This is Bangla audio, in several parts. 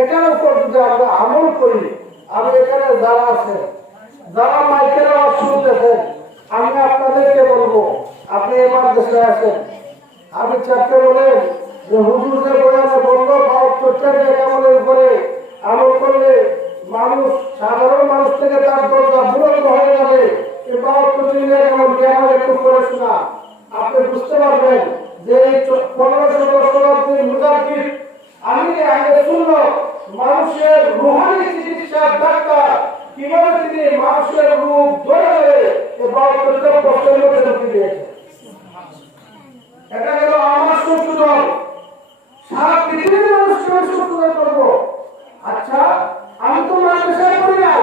এটার উপর যদি আমরা আমল করি। আমি এখানে যারা আছে যারা মাইকের আওয়াজ শুনতেছেন, আমি আপনাদেরকে বলব, আপনি এবার দেশে আছেন। আমি চারটে বলেন যে হুজুর যে বয়ানে বলল, বাহাত্তরটা নেক আমলের উপরে আমল করলে মানুষ, সাধারণ মানুষ থেকে তার দরজা বুলন্দ হয়ে যাবে। এই বাহাত্তরটি নেক আমল একটু করে শোনা। আপনি বুঝতে পারবেন যে এই পনেরোশো শতাব্দীর মুজাহিদ আমি আগে শুনল মানুষের রুহানি চিকিৎসার ডাক্তার কীভাবে তিনি মানুষের রূপ ধরে ধরে এই মধ্যে ঢুকিয়ে দিয়েছে এটা গেল আমার সংশোধন সারা পৃথিবীর মানুষকে আমি সংশোধন করব? আচ্ছা আমি তো মাদ্রাসায় পড়ি নাই।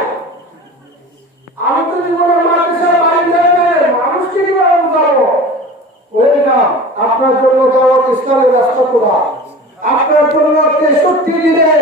আমি তো জীবনে মাদ্রাসায় বাড়ি যাবে মানুষকে কীভাবে বুঝাবো? ওয়েলকাম আপনার জন্য দাওয়াত ইসলামের রাস্তা খোলা। আপনার জন্য তেষট্টি দিনের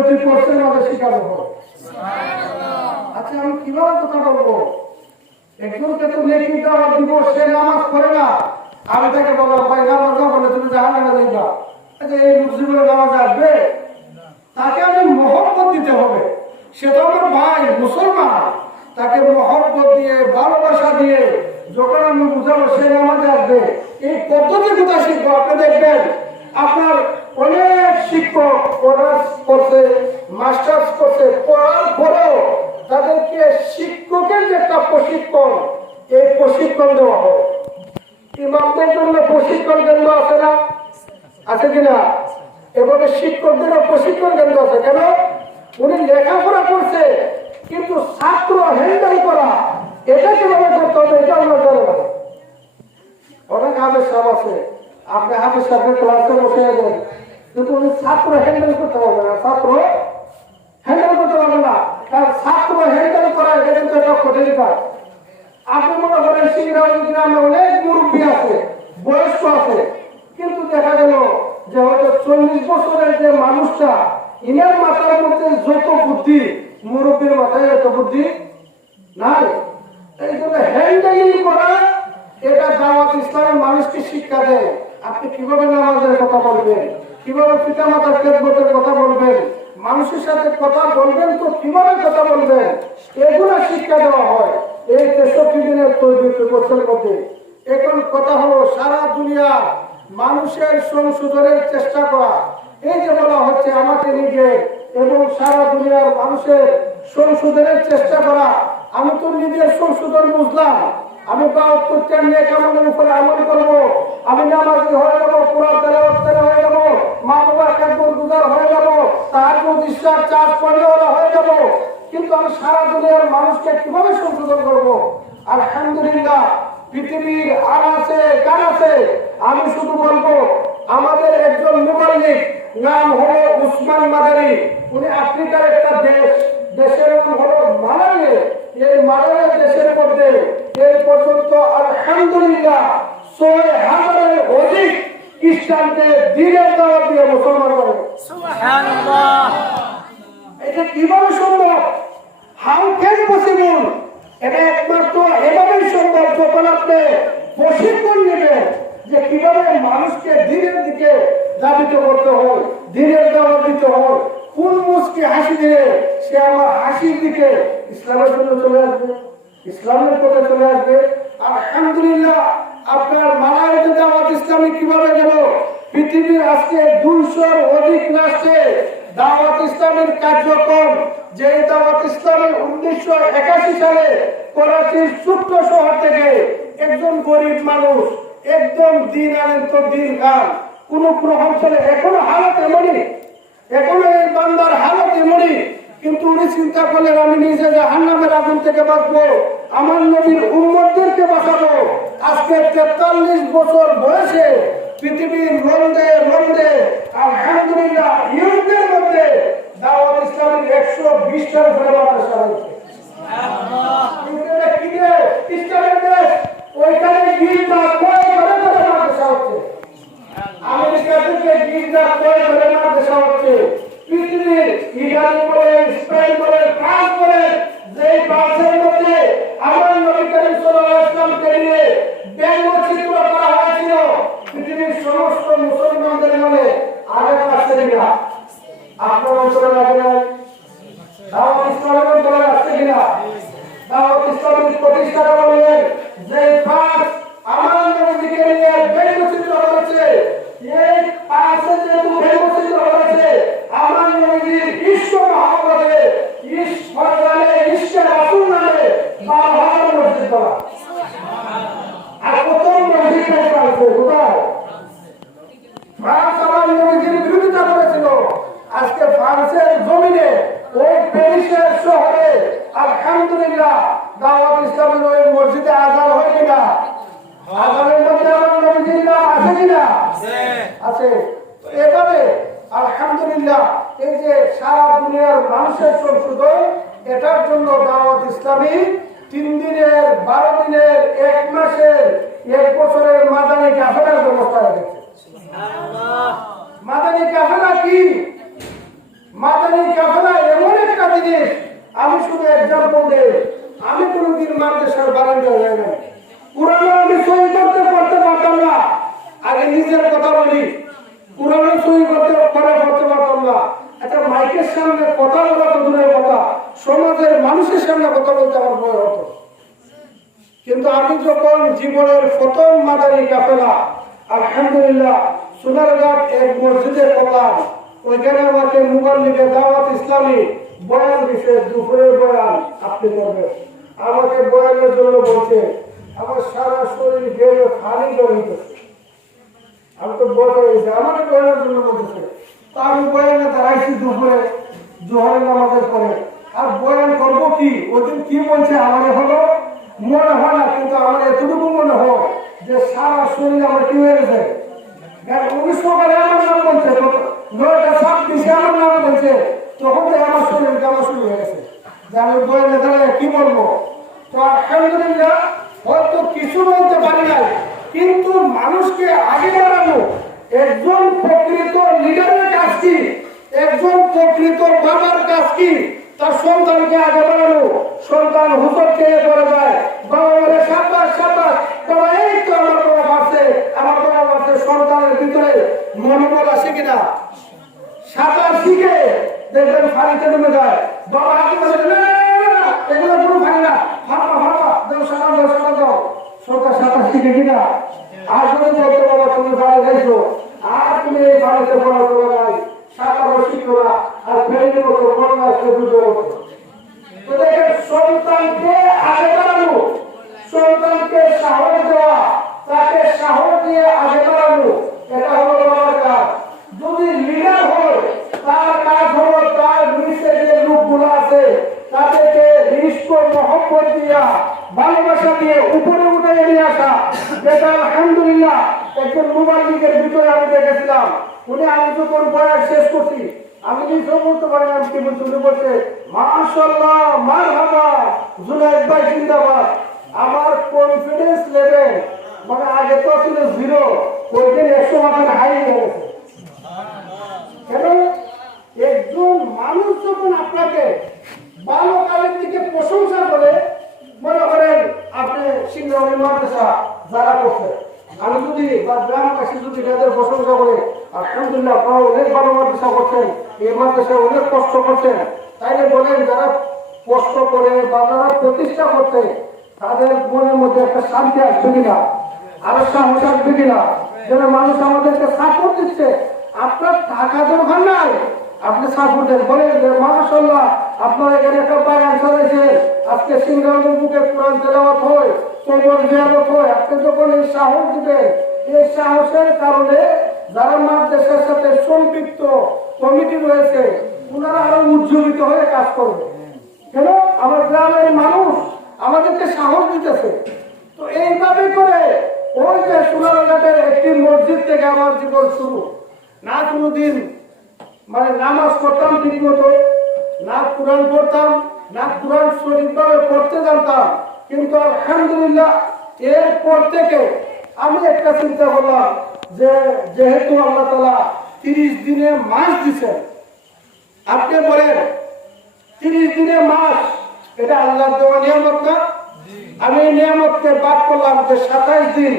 তরবতি কোর্সের মধ্যে শেখানো হবে আচ্ছা আমি কীভাবে কথা বলব? একজনকে তো নেকি দেওয়া দিব, সে নামাজ পড়ে না। আমি তাকে বললাম, ভাই, নামাজ না বলে তুমি জাহান যাইবা। আচ্ছা এই মুসলিমের নামাজ আসবে? তাকে আমি মহব্বত দিতে হবে। সে তো আমার ভাই, মুসলমান। তাকে মহব্বত দিয়ে, ভালোবাসা দিয়ে যখন আমি বুঝাবো সে নামাজে আসবে এই পদ্ধতি কোথায় শিখব আপনি দেখবেন আপনার অনেক শিক্ষক অনার্স করছে মাস্টার্স করছে পড়ার পরেও তাদেরকে শিক্ষকের যে একটা প্রশিক্ষণ এই প্রশিক্ষণ দেওয়া হয় ইমামদের জন্য প্রশিক্ষণ কেন্দ্র আছে না আছে কিনা এভাবে শিক্ষকদেরও প্রশিক্ষণ কেন্দ্র আছে কেন উনি লেখাপড়া করছে কিন্তু ছাত্র হ্যান্ডেল করা এটা কীভাবে করতে হবে এটা আমরা জানি না সাহেব আছে। আপনি হাফেজ সাহেবের ক্লাসে বসে যাবেন কিন্তু উনি ছাত্র হ্যান্ডেল করতে পারবে না। ছাত্র হ্যান্ডেল করতে পারবে না। কারণ ছাত্র হ্যান্ডেল করা এটা কিন্তু একটা কঠিন কাজ আপনি মনে করেন সিংরাজ গ্রামে অনেক মুরব্বী আছে, বয়স্ক আছে। কিন্তু দেখা গেল যে হয়তো চল্লিশ বছরের যে মানুষটা, ইনার মাথার মধ্যে যত বুদ্ধি, মুরব্বীর মাথায় এত বুদ্ধি নাই এই জন্য হ্যান্ডেলিং করা এটা দাওয়াত শিক্ষা দেয়। আপনি কীভাবে নামাজের কথা বলবেন? কীভাবে পিতা মাতার কথা বলবেন? মানুষের সাথে কথা বলবেন তো কীভাবে কথা বলবেন? এগুলো শিক্ষা দেওয়া হয় এই তেষট্টি দিনের তৈরি বছরের মধ্যে। এখন কথা হলো সারা দুনিয়ার মানুষের সংশোধনের চেষ্টা করা। এই যে বলা হচ্ছে আমাকে নিজে এবং সারা দুনিয়ার মানুষের সংশোধনের চেষ্টা করা। আমি তো নিজের সংশোধন বুঝলাম। আমি বাহাত্তরটা নিয়ে কামনের উপরে আমল করব। আমি হয়ে হয়ে মা বাবার হয়ে হয়ে কিন্তু আমি সারা মানুষকে কীভাবে সংশোধন করব? আলহামদুলিল্লাহ, পৃথিবীর আমি শুধু বলব, আমাদের একজন মুবাল্লিক নাম হলো উসমান মাদারি উনি আফ্রিকার একটা দেশ, দেশের এই মালায়ে দেশের মধ্যে এই পর্যন্ত আলহামদুলিল্লাহ ছয় হাজারের অধিক খ্রিস্টানকে দিনের দাওয়াত দিয়ে মুসলমান করে। এটা কীভাবে সম্ভব? হাউ ক্যান পসিবল এটা একমাত্র এভাবেই সম্ভব যখন আপনি প্রশিক্ষণ নেবেন যে কীভাবে মানুষকে দিনের দিকে দাবিত করতে হয় দিনের দাওয়াত দিতে হয়। কোন মুসকে হাসি দিয়ে সে আমার দিকে ইসলামের জন্য চলে আসবে, ইসলামের পথে চলে আসবে। আলহামদুলিল্লাহ, আপনার মালায়তে দাওয়াত ইসলামী কীভাবে গেল? পৃথিবীর আজকে দুইশোর অধিক রাষ্ট্রে দাওয়াত ইসলামের কার্যক্রম যে দাওয়াত ইসলামের উনিশশো একাশি সালে করাচির ছোট্ট শহর থেকে একজন গরিব মানুষ, একদম দিন আনেন তো দিন খান। কোন কোন অঞ্চলে এখনও হালত এমনই এখনও এই বান্দার হালত এমনই কিন্তু উনি চিন্তা করলেন আমি নিজে জাহান্নামের আগুন থেকে বাঁচবো। আমার নবীর উম্মতদেরকে বাঁচাবো। আজকে তেতাল্লিশ বছর বয়সে পৃথিবীর রন্দে রন্দে, আলহামদুলিল্লাহ ইউরোপের মধ্যে দাওয়াত ইসলামের একশো বিশটার ঘরে ঘরে মাদ্রাসা আমেরিকা থেকে গির্জা কয় ঘরে মাদ্রাসা হচ্ছে। পৃথিবীর ইরান বলে স্পেন বলে ফ্রান্স বলে যে ফ্রান্সের মধ্যে আমার নবী করিম সাল্লাল্লাহু আলাইহি নিয়ে ব্যঙ্গচিত্র করা হয়েছিল। পৃথিবীর সমস্ত মুসলমানদের মনে আঘাত আসছে কিনা আপনার অঞ্চলে লাগে না দাওয়াত ইসলামের অঞ্চলে আসছে কিনা? দাওয়াত ইসলামের প্রতিষ্ঠাতা বললেন যে পাঁচ আমার নবীকে নিয়ে ব্যঙ্গচিত্র করেছে। এই পাঁচে যেহেতু আলহামদুলিল্লাহ দাওয়াত ইসলামের ওই মসজিদে আজান হয় কিনা? আজানের মধ্যে আমার নবীজির নাম আছে কিনা? আছে। এভাবে আলহামদুলিল্লাহ, এই যে সারা দুনিয়ার মানুষের সংশোধন এটার জন্য দাওয়াত ইসলামী তিন দিনের, বারো দিনের, এক মাসের, এক বছরের মাদানী কাফেলার ব্যবস্থা রেখেছে। মাদানী কাফেলা কি? মাদানী কাফেলা এমন একটা জিনিস, আমি শুধু এক্সাম্পল দেই, আমি কোনোদিন মাদ্রাসার বারান্দা যাই না পুরানো আমি সই করতে করতে পারতাম না আগে নিজের কথা বলি পুরানো সই করতে করে করতে পারতাম না একটা মাইকের সামনে কথা বলা তো দূরের কথা সমাজের মানুষের সামনে কথা বলতে আমার ভয় হতো কিন্তু আমি যখন জীবনের প্রথম মাদারি কাফেলা, আলহামদুলিল্লাহ, সোনারঘাট এক মসজিদে করলাম ওইখানে আমাকে মুবাল্লিকে দাওয়াত ইসলামী বয়ান দিছে, দুপুরের বয়ান, আপনি করবেন। আমাকে বয়ানের জন্য বলছে, আমার সারা শরীর গেলে খালি জড়িতেছে আমি তো বড় হয়েছে আমাকে বয়ানের জন্য বলতেছে। তো আমি বয়ানে দাঁড়াইছি দুপুরে, জোহরের নামাজের পরে। আর বয়ান করব কি? ওদিন কি বলছে আমার হলো? মনে হয় না কিন্তু আমার এতটুকু মনে হয় যে সারা শরীর আমার কি হয়ে গেছে? দেখ, উনি আমার নাম বলছে নয়টা ছাব্বিশে আমার নাম বলছে তখন থেকে আমার শরীর কেমন শুরু হয়ে গেছে? যে আমি বয়ানে দাঁড়ায় কি বলব? তো আলহামদুলিল্লাহ হয়তো কিছু বলতে পারি নাই কিন্তু মানুষকে আগে বাড়ানো একজন প্রকৃত লিডারের কাজ কি? একজন প্রকৃত বাবার কাজ কি? তার সন্তানকে আগে বাড়ানো। সন্তান হুজুরকে করে যায়। বাবা বলে সাব্বাস সাব্বাস বাবা এই তো আমার বাবা পারছে আমার বাবা পারছে সন্তানের ভিতরে। মনোবল আসে কিনা? সাঁতার শিখে দেখবেন ফাড়িতে নেমে যায়। বাবা হাতে বলে না, এগুলো কোনো ফাড়ি না। ফাঁপা ফাঁপা দাও সাঁতার দাও সাঁতার দাও। সরকার সাঁতার শিখে কিনা আর যদি বলতে বাবা তুমি বাড়ি গেছো আর তুমি এই বাড়িতে পড়া তোলা নাই সাঁতারও শিখো না আর ফেরির মতো বন্যা আসলে বুঝতে পারছ তো দেখেন সন্তানকে আগে বাড়ানো সন্তানকে সাহস দেওয়া তাকে সাহস দিয়ে আগে বাড়ানো এটা হলো বাবার কাজ যদি লিডার হয় তার কাজ হলো তার নিচে যে লোকগুলো আছে, তাদেরকে রিস্ক মহব্বত দিয়া, ভালোবাসা দিয়ে উপরে উঠে নিয়ে আসা। যেটা আলহামদুলিল্লাহ, একজন মুবাল্লিকের ভিতরে আমি দেখেছিলাম। উনি আমি যখন বয়স শেষ করছি, আমি নিজেও বলতে পারি না, কি বলছি, উনি বলছে মাশাল্লাহ মার হাবা জুনাইদ ভাই, জিন্দাবাদ। আমার কনফিডেন্স লেভেল মানে আগে তো ছিল জিরো ওই দিন একশো মাথায় হাই হয়ে গেছে। কেন? একজন মানুষ যখন আপনাকে ভালো কালের দিকে প্রশংসা করে, মনে করেন আপনি সিংহী মাদ্রাসা যারা করছে, আমি যদি গ্রামবাসী যদি তাদের প্রশংসা করে, আলহামদুলিল্লাহ আপনারা অনেক ভালো মাদ্রাসা করছেন, এই মাদ্রাসায় অনেক কষ্ট করছেন, তাইলে বলেন যারা কষ্ট করে বা যারা প্রতিষ্ঠা করছে, তাদের মনের মধ্যে একটা শান্তি আসবে কিনা? আরও সাহস আসবে কিনা? যেন মানুষ আমাদেরকে সাপোর্ট দিচ্ছে। আপনার টাকা দরকার নাই। আপনি সাপোর্ট দেন। বলেন যে মাশাল্লাহ আপনারা এখানে একটা বাগান সাজাইছেন আজকে সিংহামের বুকে কোরআন তেলাওয়াত হয় কোমর জিয়ারত হয়। আপনি যখন এই সাহস দিবেন, এই সাহসের কারণে যারা মাদ্রাসার সাথে সম্পৃক্ত কমিটি রয়েছে, ওনারা আরও উজ্জীবিত হয়ে কাজ করবে। কেন? আমার গ্রামের মানুষ আমাদেরকে সাহস দিতেছে। তো এইভাবে করে ওই যে সুনারঘাটের একটি মসজিদ থেকে আমার জীবন শুরু। না কোনোদিন মানে নামাজ পড়তাম ঠিক মতো, না কোরআন পড়তাম, না কোরআন শরীফভাবে পড়তে জানতাম। কিন্তু আলহামদুলিল্লাহ, এরপর থেকে আমি একটা চিন্তা করলাম যে, যেহেতু আল্লাহ তালা তিরিশ দিনে মাস দিছেন, আপনি বলেন, তিরিশ দিনে মাস, এটা আল্লাহর দেওয়া নিয়ামত না? আমি এই নিয়ামতকে বাদ করলাম যে সাতাইশ দিন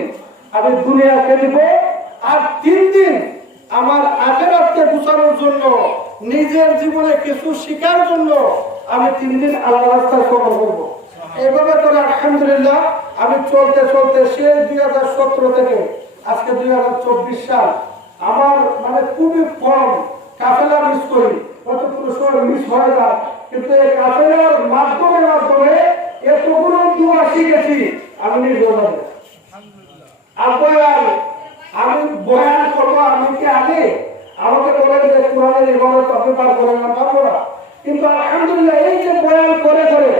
আমি দুনিয়াকে দিব, আর তিন আমার আখেরাতকে গুছানোর জন্য, নিজের জীবনে কিছু শিকার জন্য আমি তিন দিন আল্লাহ রাস্তায় সফর করব। এইভাবে করে আলহামদুলিল্লাহ আমি চলতে চলতে সে দুই হাজার সতেরো থেকে আজকে দুই হাজার চব্বিশ সাল আমার মানে খুবই কম কাফেলা মিস করি। কোনো সময় মিস হয়ে যায় কিন্তু এই কাফেলার মাধ্যমে মাধ্যমে এতগুলো দোয়া শিখেছি, আমি নিজে আর বয়ান আমি বয়ান করব আমি কি আমাকে বলেন যে কোরআনের ইবাদত আপনি পার করেন না, পারব না। কিন্তু আলহামদুলিল্লাহ এই যে বয়ান করে করে,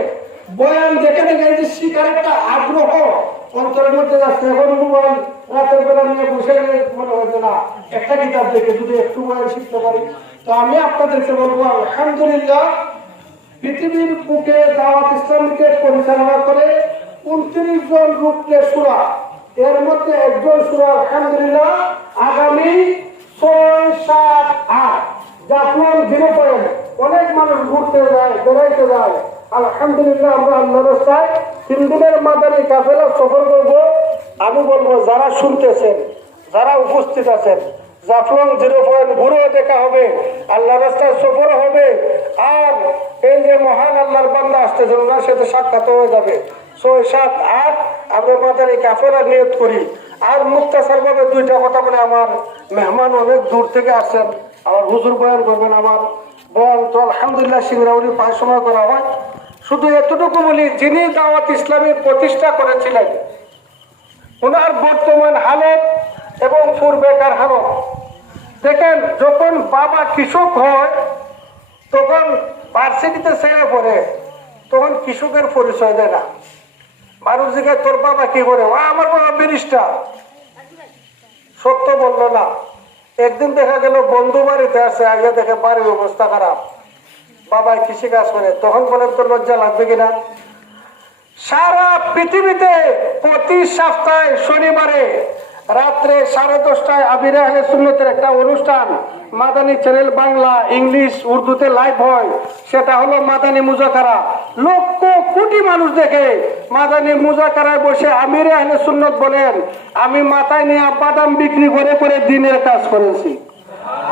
বয়ান দেখে দেখে এই যে শিকার একটা আগ্রহ, অন্তরের মধ্যে যাচ্ছে এখন মোবাইল রাতের বেলা নিয়ে বসে মনে হচ্ছে না, একটা কিতাব দেখে যদি একটু বয়ান শিখতে পারি। তো আমি আপনাদেরকে বলব, আলহামদুলিল্লাহ, পৃথিবীর বুকে দাওয়াত ইসলামকে পরিচালনা করে উনত্রিশ জন রূপকে সুরা, এর মধ্যে একজন সুরা, আলহামদুলিল্লাহ, আগামী ছয়, সাত, আট। জাফলন জিরো পয়েন্ট অনেক মানুষ ঘুরতে যায়, বেড়াইতে যায়। আলহামদুলিল্লাহ, আমরা আল্লাহ রাস্তায় তিন দিনের মাদারি কাফেলা সফর করব। আমি বলব, যারা শুনতেছেন, যারা উপস্থিত আছেন জাফলং জিরো পয়েন্ট ঘুরেও দেখা হবে আল্লাহ রাস্তায় সফর হবে, আর এই যে মহান আল্লাহর বান্দা আসতেছেন, ওনার সাথে সাক্ষাৎ হয়ে যাবে। ছয়, সাত, আট, আমরা মাদারি কাফেরা নিয়ত করি। আর মুক্তাসার ভাবে দুইটা কথা বলে আমার মেহমান অনেক দূর থেকে আসেন। আমার হুজুর বয়ান করবেন আমার। বয়ান তো আলহামদুলিল্লাহ সিংরাউলি পাঁচ সময় করা হয়। শুধু এতটুকু বলি, যিনি দাওয়াত ইসলামের প্রতিষ্ঠা করেছিলেন ওনার বর্তমান হালত এবং পূর্বেকার হালত। দেখেন, যখন বাবা কৃষক হয়, তখন ভার্সিটিতে ছেড়ে পড়ে, তখন কৃষকের পরিচয় দেয় না। মানুষ তোর বাবা কি করে? আমার বাবা সত্য বলল না। একদিন দেখা গেল বন্ধু বাড়িতে আগে দেখে বাড়ির অবস্থা খারাপ। কৃষি কাজ করে, তখন বলেন তো লজ্জা লাগবে কিনা? সারা পৃথিবীতে প্রতি সপ্তাহে শনিবারে রাত্রে সাড়ে দশটায় আবির সুন্নতের একটা অনুষ্ঠান মাদানী চ্যানেল বাংলা, ইংলিশ, উর্দুতে লাইভ হয়। সেটা হলো মাদানী মুজাকারা লক্ষ কোটি মানুষ দেখে মাদানী মুজাকারায় বসে আমির আহলে সুন্নত বলেন, আমি মাথায় নিয়ে বাদাম বিক্রি করে করে দিনের কাজ করেছি।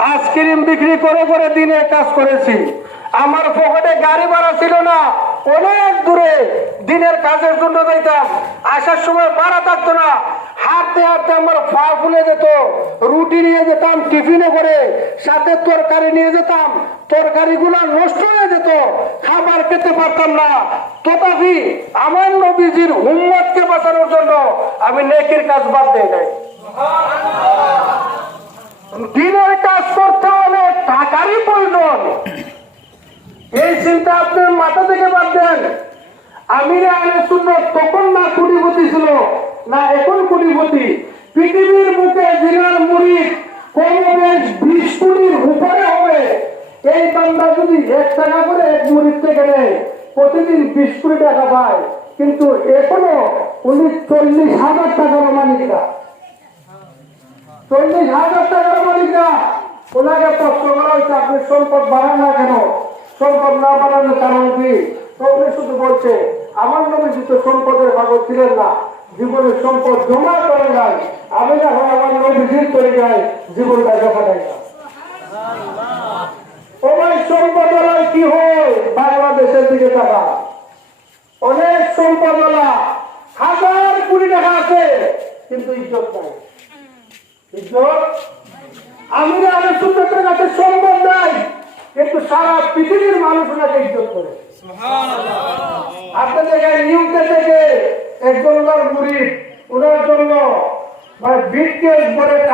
আইসক্রিম বিক্রি করে করে দিনের কাজ করেছি। আমার পকেটে গাড়ি ভাড়া ছিল না, অনেক দূরে দিনের কাজের জন্য যাইতাম। আসার সময় ভাড়া থাকতো না। হাঁটতে হাঁটতে আমার পা ফুলে যেত। রুটি নিয়ে যেতাম, টিফিনে করে সাথে তরকারি নিয়ে যেতাম। তরকারিগুলো নষ্ট হয়ে খাবার খেতে পারতাম না। তথাপি আমার নবীজির উম্মতকে বাঁচানোর জন্য আমি নেকির কাজ বাদ দেয় নাই। দিনের কাজ করতে হলে টাকারই প্রয়োজন। এই চিন্তা আপনার মাথা থেকে বাদ দেন। আমিরে আলে সুন্নত তখন না কোটিপতি ছিল, না এখন কোটিপতি। পৃথিবীর বুকে জিনার মুড়ি কমবেশ বিশ কোটির উপরে হবে। এই বান্দা যদি এক টাকা করে এক মুড়ির থেকে নেয়, প্রতিদিন বিশ কোটি টাকা পায়। কিন্তু এখনও উনি চল্লিশ হাজার টাকার মালিক চল্লিশ হাজার টাকার মালিক ওনাকে প্রশ্ন করা হয়েছে, আপনি সম্পদ বাড়ান না কেন? সম্পদ না বাড়ানোর কারণ কি? তো উনি শুধু বলছে, আমার নবী তো সম্পদের কাগজ ছিলেন না। জীবনের সম্পদ জমা করে যায় আমি না হয় আমার নবীজির যায় জীবনটা দেখা দেয় না ও ভাই সম্পদালয় কি হয় বাংলাদেশের দিকে টাকা অনেক সম্পদওয়ালা হাজার কোটি টাকা আছে কিন্তু ইজ্জত নাই। ইজ্জত? আমিরা আলোচনার কাছে সম্ভব নাই কিন্তু সারা পৃথিবীর মানুষ ওনাকে ইজ্জত করে। আপনাদের নিউজে থেকে একজন ওনার মুড়ি ওনার জন্য মানে বিট কেস বলে